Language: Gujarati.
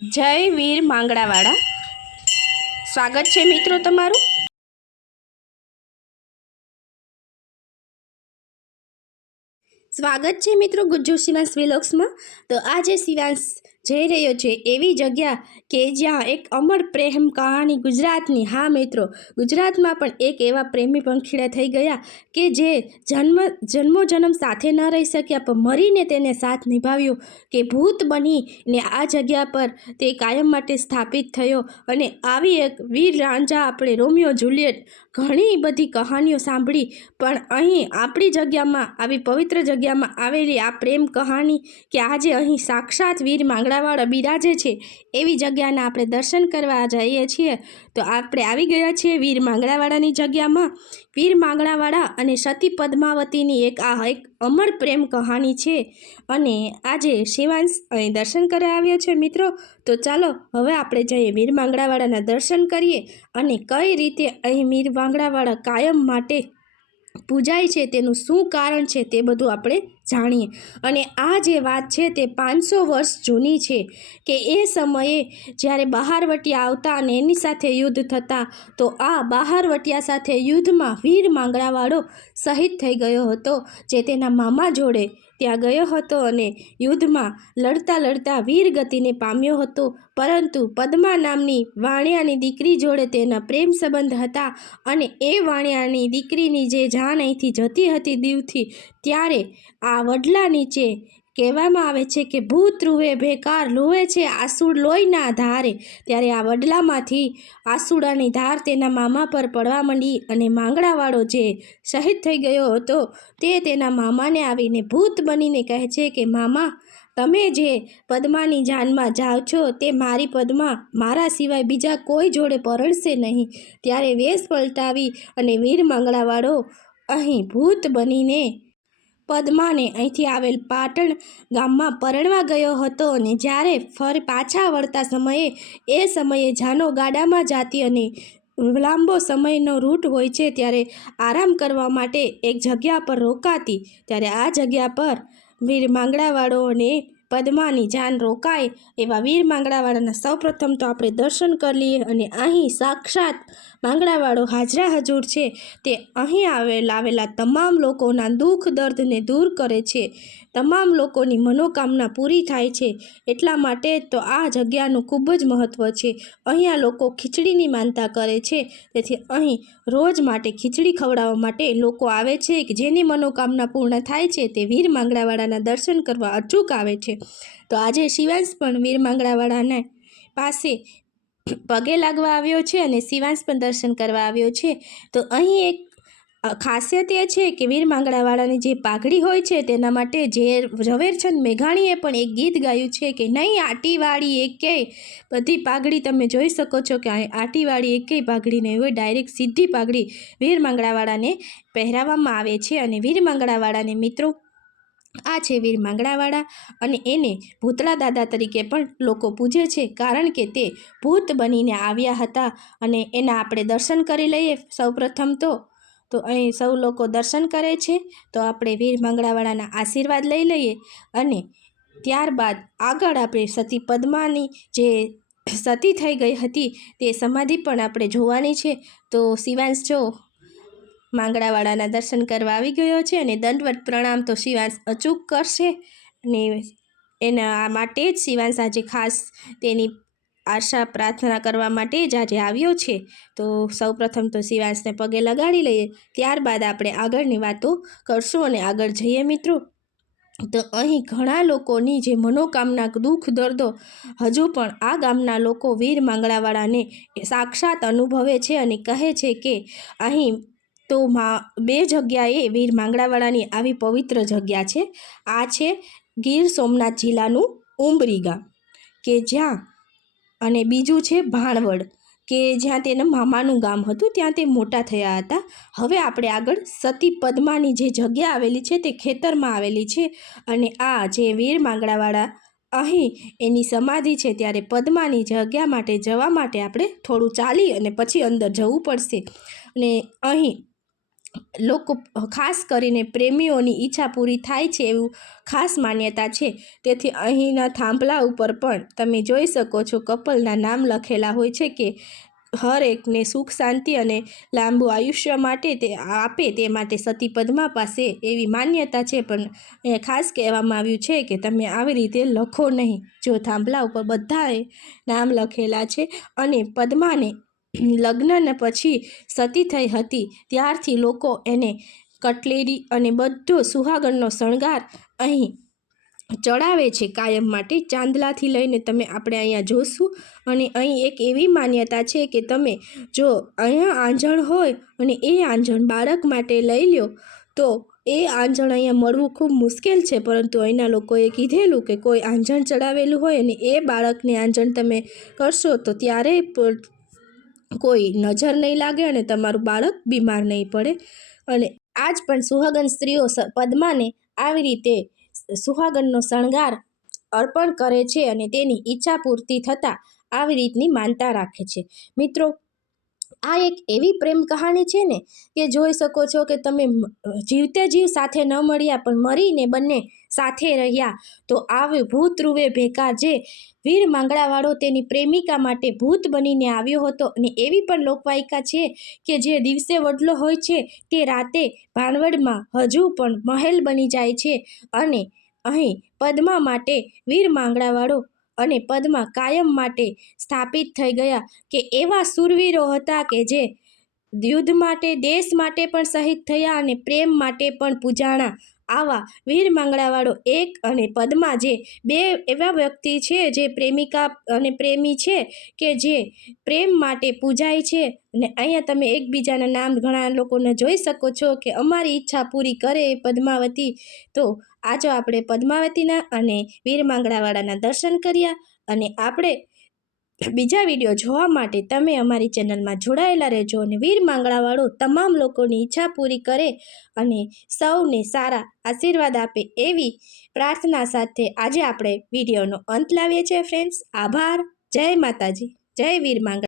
જય વીર માંગડાવાળા. સ્વાગત છે મિત્રો તમારું. સ્વાગત છે મિત્રો ગુજ્જુ શિવાંશ વિલોક્સમાં તો આજે શિવાંશ જઈ રહ્યો છે. એવી જગ્યા કે જ્યાં એક અમર પ્રેમ કહાની ગુજરાતની. હા, મિત્રો, ગુજરાતમાં પણ એક એવા પ્રેમી પંખીડા થઈ ગયા કે જે જન્મ જન્મો જન્મ સાથે ન રહી શક્યા, પણ મરીને તેને સાથ નિભાવ્યો કે ભૂત બની ને આ જગ્યા પર તે કાયમ માટે સ્થાપિત થયો. અને આવી એક વીર રાંઝા આપણે રોમિયો જુલિયટ ઘણી બધી કહાનીઓ સાંભળી, પણ અહીં આપણી જગ્યામાં, આવી પવિત્ર જગ્યામાં આવેલી આ પ્રેમ કહાની કે આજે અહીં સાક્ષાત વીર માંગડાવાળા બિરાજે છે, એવી જગ્યાના આપણે દર્શન કરવા જઈએ છીએ. તો આપણે આવી ગયા છીએ વીર માંગડાવાળાની જગ્યામાં. વીર માંગડાવાળા અને સતી પદ્માવતીની એક આ એક અમર પ્રેમ કહાની છે. અને આજે શિવાંશ અહીં દર્શન કરવા આવ્યો છે મિત્રો. તો ચાલો હવે આપણે જઈએ વીર માંગડાવાળાના દર્શન કરીએ અને કઈ રીતે અહીં વીર માંગડાવાળા કાયમ માટે પૂજાય છે, તેનું શું કારણ છે તે બધું આપણે જાણીએ અને આ જે વાત છે તે પાંચસો વર્ષ જૂની છે કે એ સમયે જ્યારે બહારવટિયા આવતા અને એની સાથે યુદ્ધ થતા, તો આ બહારવટિયા સાથે યુદ્ધમાં વીર માંગડાવાળો શહીદ થઈ ગયો હતો, જે તેના મામા જોડે ત્યાં ગયો હતો અને યુદ્ધમાં લડતા લડતા વીર ગતિને પામ્યો હતો. પરંતુ પદ્મા નામની વાણિયાની દીકરી જોડે તેના પ્રેમ સંબંધ હતા અને એ વાણિયાની દીકરીની જે જાન અહીંથી જતી હતી દીવથી ત્યારે આ વડલા નીચે કહેવામાં આવે છે કે ભૂત રૂવે ભેકાર લોહે છે આસુડ લોહીના ધારે. ત્યારે આ વડલામાંથી આસુડાની ધાર તેના મામા પર પડવા માંડી અને માંગડાવાળો જે શહીદ થઈ ગયો હતો તે તેના મામાને આવીને ભૂત બનીને કહે છે કે, મામા, તમે જે પદ્માની જાનમાં જાઓ છો તે મારી પદ્મા મારા સિવાય બીજા કોઈ જોડે પરણશે નહીં. ત્યારે વેશ પલટાવી અને વીર માંગડાવાળો અહીં ભૂત બનીને પદ્માને અહીંથી આવેલ પાટણ ગામમાં પરણવા ગયો હતો અને જ્યારે ફરી પાછા વળતા સમયે, એ સમયે જાનો ગાડામાં જાતી અને લાંબો સમયનો રૂટ હોય છે ત્યારે આરામ કરવા માટે એક જગ્યા પર રોકાતી. ત્યારે આ જગ્યા પર વીર માંગડાવાળો અને પદ્માની જાન રોકાય એવા વીર માંગડાવાળાના સૌપ્રથમ તો આપણે દર્શન કરી લઈએ અને અહીં સાક્ષાત માંગડાવાળો હાજરા હજૂર છે. તે અહીં આવેલ આવેલા તમામ લોકોના દુઃખ દર્દને દૂર કરે છે. તમામ લોકોની મનોકામના પૂરી થાય છે. એટલા માટે તો આ જગ્યાનું ખૂબ જ મહત્ત્વ છે. અહીંયા લોકો ખીચડીની માનતા કરે છે. તેથી અહીં રોજ માટે ખીચડી ખવડાવવા માટે લોકો આવે છે કે જેની મનોકામના પૂર્ણ થાય છે તે વીર માંગડાવાળાના દર્શન કરવા અચૂક આવે છે. તો આજે શિવાંશ પણ વીર માંગડાવાળાને પાસે પગે લાગવા આવ્યો છે અને શિવાંશ પણ દર્શન કરવા આવ્યો છે. તો અહીં એક ખાસિયત એ છે કે વીર માંગડાવાળાની જે પાઘડી હોય છે તેના માટે જે ઝવેરચંદ મેઘાણીએ પણ એક ગીત ગાયું છે કે નહીં, આટીવાળી એકે બધી પાઘડી તમે જોઈ શકો છો કે આટીવાળી એકે પાઘડી નહીં હોય ડાયરેક્ટ સીધી પાઘડી વીર માંગડાવાળાને પહેરાવવામાં આવે છે અને વીર માંગડાવાળાને મિત્રો આ છે વીર માંગડાવાળા અને એને ભૂતળા દાદા તરીકે પણ લોકો પૂજે છે કારણ કે તે ભૂત બનીને આવ્યા હતા અને એના આપણે દર્શન કરી લઈએ સૌપ્રથમ તો તો અહીં સૌ લોકો દર્શન કરે છે. તો આપણે વીર મંગળાવાળાના આશીર્વાદ લઈ લઈએ અને ત્યારબાદ આગળ આપણે સતી પદ્માની જે સતી થઈ ગઈ હતી તે સમાધિ પણ આપણે જોવાની છે. તો શિવાંશ, જો માંગડાવાળાના દર્શન કરવા આવી ગયો છે અને દંડવત પ્રણામ તો શિવાંશ અચૂક કરશે. અને એના માટે જ શિવાંશ આજે ખાસ તેની આશા પ્રાર્થના કરવા માટે જ આજે આવ્યો છે. તો સૌપ્રથમ તો શિવાંશને પગે લગાડી લઈએ. ત્યારબાદ આપણે આગળની વાતો કરશું અને આગળ જઈએ મિત્રો. તો અહીં ઘણા લોકોની જે મનોકામના, દુઃખ, દર્દો, હજુ પણ આ ગામના લોકો વીર માંગડાવાળાને સાક્ષાત અનુભવે છે અને કહે છે કે અહીં તો મા, બે જગ્યાએ વીર માંગડાવાળાની આવી પવિત્ર જગ્યા છે. આ છે ગીર સોમનાથ જિલ્લાનું ઉમરી ગામ, કે જ્યાં અને બીજું છે ભાણવડ, કે જ્યાં તેના મામાનું ગામ હતું ત્યાં તે મોટા થયા હતા. હવે આપણે આગળ સતી પદ્માની જે જગ્યા આવેલી છે તે ખેતરમાં આવેલી છે અને આ જે વીર માંગડાવાળા અહીં એની સમાધિ છે ત્યારે પદ્માની જગ્યા માટે જવા માટે આપણે થોડું ચાલી અને પછી અંદર જવું પડશે. અને અહીં લોકો ખાસ કરીને પ્રેમીઓની ઈચ્છા પૂરી થાય છે એવું ખાસ માન્યતા છે. તેથી અહીંના થાંભલા ઉપર પણ તમે જોઈ શકો છો કપલના નામ લખેલા હોય છે કે હર એકને સુખ, શાંતિ અને લાંબુ આયુષ્ય માટે તે આપે તે માટે સતી પદ્મા પાસે એવી માન્યતા છે. પણ એ ખાસ કહેવામાં આવ્યું છે કે તમે આવી રીતે લખો નહીં. જો થાંભલા ઉપર બધાએ નામ લખેલા છે અને પદ્માને લગ્નને પછી સતી થઈ હતી. ત્યારથી લોકો એને કટલેરી અને બધો સુહાગણનો શણગાર અહીં ચડાવે છે કાયમ માટે. ચાંદલાથી લઈને તમે આપણે અહીંયા જોશું. અને અહીં એક એવી માન્યતા છે કે તમે જો અહીંયા આંજણ હોય અને એ આંજણ બાળક માટે લઈ લ્યો, તો એ આંજણ અહીંયા મળવું ખૂબ મુશ્કેલ છે. પરંતુ અહીંના લોકોએ કીધેલું કે કોઈ આંજણ ચડાવેલું હોય અને એ બાળકને આંજણ તમે કરશો તો ત્યારે કોઈ નજર નહીં લાગે અને તમારું બાળક બીમાર નહીં પડે. અને આજ પણ સુહાગન સ્ત્રીઓ પદ્માને આવી રીતે સુહાગનનો શણગાર અર્પણ કરે છે અને તેની ઈચ્છા પૂર્તિ થતાં આવી રીતની માનતા રાખે છે. મિત્રો આ એક એવી પ્રેમ કહાની છે ને કે જોઈ શકો છો કે તમે જીવતે જીવ સાથે ન મળ્યા, પણ મરીને બંને સાથે રહ્યા. તો આવે ભૂત રૂવે ભેગા જે વીર માંગડાવાળો તેની પ્રેમિકા માટે ભૂત બનીને આવ્યો હતો. અને એવી પણ લોકવાયિકા છે કે જે દિવસે વડલો હોય છે તે રાતે ભાણવડમાં હજુ પણ મહેલ બની જાય છે. અને અહીં પદ્મા માટે વીર માંગડાવાળો અને પદમાં કાયમ માટે સ્થાપિત થઈ ગયા કે એવા શૂરવીરો હતા કે જે યુદ્ધ માટે, દેશ માટે પણ શહીદ થયા અને પ્રેમ માટે પણ પૂજાણા આવા વીર માંગડાવાળો એક અને પદ્મા જે બે એવા વ્યક્તિ છે જે પ્રેમિકા અને પ્રેમી છે કે જે પ્રેમ માટે પૂજાય છે અને અહીંયા તમે એકબીજાના નામ ઘણા લોકોને જોઈ શકો છો કે અમારી ઈચ્છા પૂરી કરે એ પદ્માવતી. તો આજે આપણે પદ્માવતીના અને વીર માંગડાવાળાના દર્શન કર્યા અને આપણે બીજા વીડિયો જોવા માટે તમે અમારી ચેનલમાં જોડાયેલા રહેજો અને વીર માંગડાવાળો તમામ લોકોની ઈચ્છા પૂરી કરે અને સૌને સારા આશીર્વાદ આપે એવી પ્રાર્થના સાથે આજે આપણે વિડીયોનો અંત લાવીએ છીએ ફ્રેન્ડ્સ આભાર. જય માતાજી. જય વીર માંગડા